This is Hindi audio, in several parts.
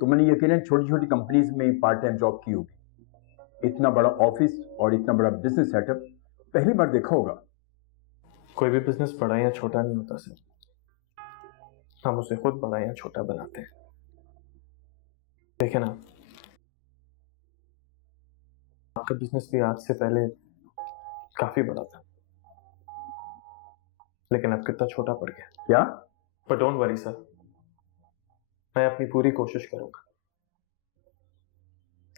तुमने यकीनन छोटी छोटी कंपनीज में पार्ट टाइम जॉब की होगी। इतना बड़ा ऑफिस और इतना बड़ा बिजनेस सेटअप पहली बार देखा होगा। कोई भी बिजनेस बड़ा या छोटा नहीं होता सर, हम उसे खुद बड़ा या छोटा बनाते हैं। देखें ना, आपका बिजनेस भी आज से पहले काफी बड़ा था, लेकिन अब कितना छोटा पड़ गया। क्या? पर डोंट वरी सर, मैं अपनी पूरी कोशिश करूंगा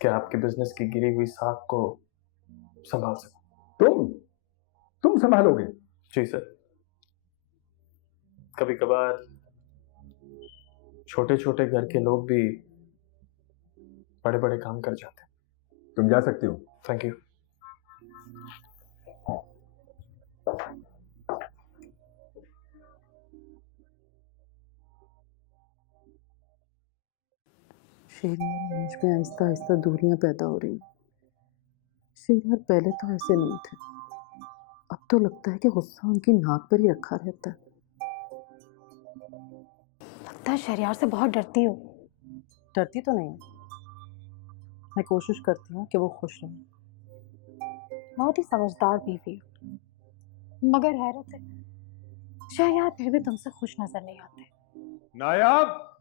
कि आपके बिजनेस की गिरी हुई साख को संभाल सकूं। तुम संभालोगे? जी सर। कभी कभार छोटे छोटे घर के लोग भी बड़े बड़े काम कर जाते हैं। तुम जा सकते हो। Thank you. शेरियार मुझ में आहिस्ता आहिस्ता दूरियां पैदा हो रही। शेरियार पहले तो ऐसे नहीं थे, अब तो लगता है कि गुस्सा उनकी नाक पर ही रखा रहता है। लगता है शहरयार से बहुत डरती हो। डरती तो नहीं, मैं कोशिश करती हूँ कि वो खुश रहे। बहुत ही समझदार बीवी हो, मगर हैरत है शहरयार फिर भी तुमसे खुश नजर नहीं आते। नायाब,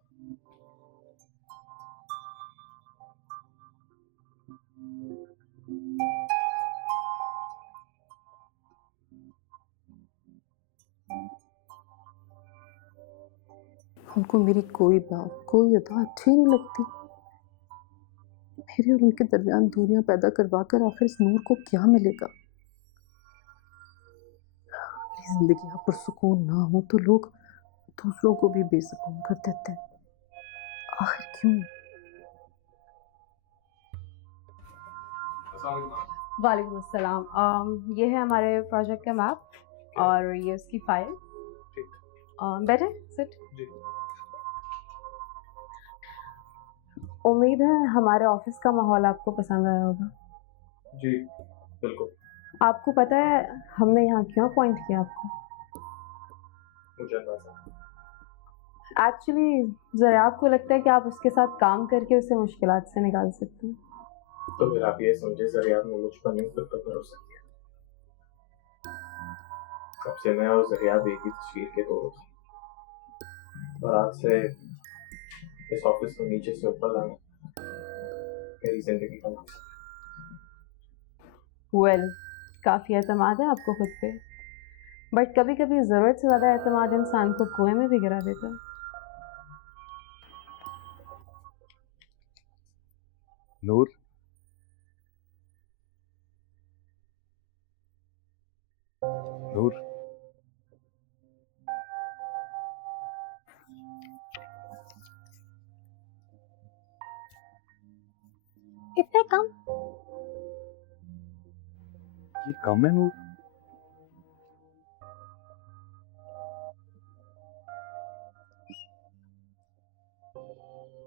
उनको मेरी कोई बात, कोई अदा अच्छी नहीं लगती। मेरे और उनके दरमियान दूरियां पैदा करवा कर आखिर इस नूर को क्या मिलेगा? मेरी जिंदगी यहाँ पुरसुकून ना हो तो लोग दूसरों को भी बेसुकून कर देते हैं। आखिर क्यों? वालेकुम अस्सलाम। ये है हमारे प्रोजेक्ट का मैप और ये उसकी फाइल। बैठे, सिट। उम्मीद है हमारे ऑफिस का माहौल आपको पसंद आया होगा। जी बिल्कुल। आपको पता है हमने यहाँ क्यों अपॉइंट किया आपको? मुझे एक्चुअली जरा आपको लगता है कि आप उसके साथ काम करके उसे मुश्किलात से निकाल सकते हैं। तो फिर आप ये समझे सर, यार ने मुझ पर नहीं खुद पर भरोसा किया। कब से मैं और जरियाब एक ही तस्वीर के दो थे, और आज से इस ऑफिस को नीचे से ऊपर लाना मेरी जिंदगी का मकसद है। वेल, काफ़ी एतमाद है आपको खुद पे, बट कभी कभी ज़रूरत से ज़्यादा एतमाद इंसान को कुएं में भी गिरा देता है। नूर, नूर, इतने कम? ये कम है नूर?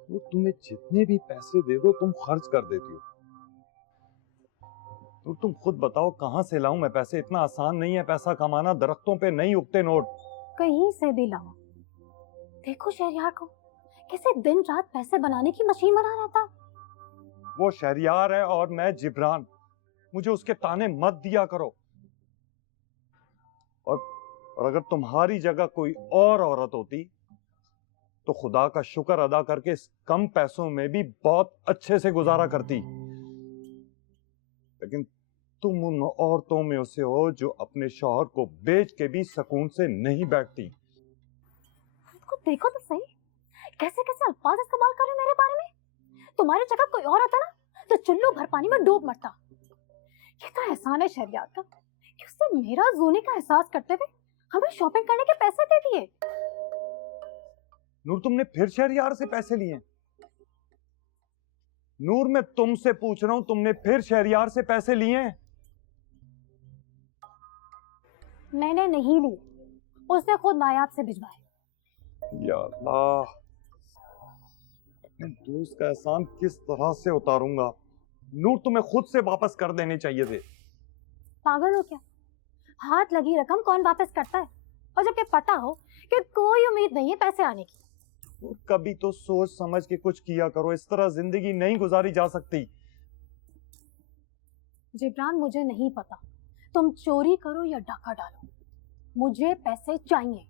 वो तुम्हें जितने भी पैसे दे दो तुम खर्च कर देती हो। तो तुम खुद बताओ कहां से लाऊं मैं पैसे? इतना आसान नहीं है पैसा कमाना, दरख्तों पे नहीं उगते नोट। कहीं से भी लाओ। देखो शहरयार को कैसे दिन रात पैसे बनाने की मशीन बना रहता है। वो शहरियार है और मैं जिब्रान, मुझे उसके ताने मत दिया करो। और अगर तुम्हारी जगह कोई और औरत होती तो खुदा का शुक्र अदा करके इस कम पैसों में भी बहुत अच्छे से गुजारा करती। लेकिन तुम उन औरतों में से हो जो अपने शौहर को बेच के भी सुकून से नहीं बैठती। उसको देखो तो सही, कैसे कैसे अल्फाज इस्तेमाल कर रहे हो मेरे बारे में। तुम्हारी जगह कोई और होता ना तो चुल्लू भर पानी में डूब मरता। ये तो एहसान है शहरयार का कि उसने मेरा जोने का एहसास करते हुए हमें शॉपिंग करने के पैसे दे दिए। नूर, तुमने फिर शहरियार से पैसे लिए? नूर, मैं तुमसे पूछ रहा हूं, तुमने फिर शहरियार से पैसे लिए? मैंने नहीं ली, उसने खुद नायाब से भिजवाए। या अल्लाह, अपने दोस्त का एहसान किस तरह से उतारूंगा? नूर, तुम्हें खुद से वापस कर देने चाहिए थे। पागल हो क्या? हाथ लगी रकम कौन वापस करता है? और जबकि पता हो कि कोई उम्मीद नहीं है पैसे आने की, कभी तो सोच समझ के कुछ किया करो, इस तरह जिंदगी नहीं गुजारी जा सकती। जिब्रान, मुझे नहीं पता तुम चोरी करो या डाका डालो, मुझे पैसे चाहिए।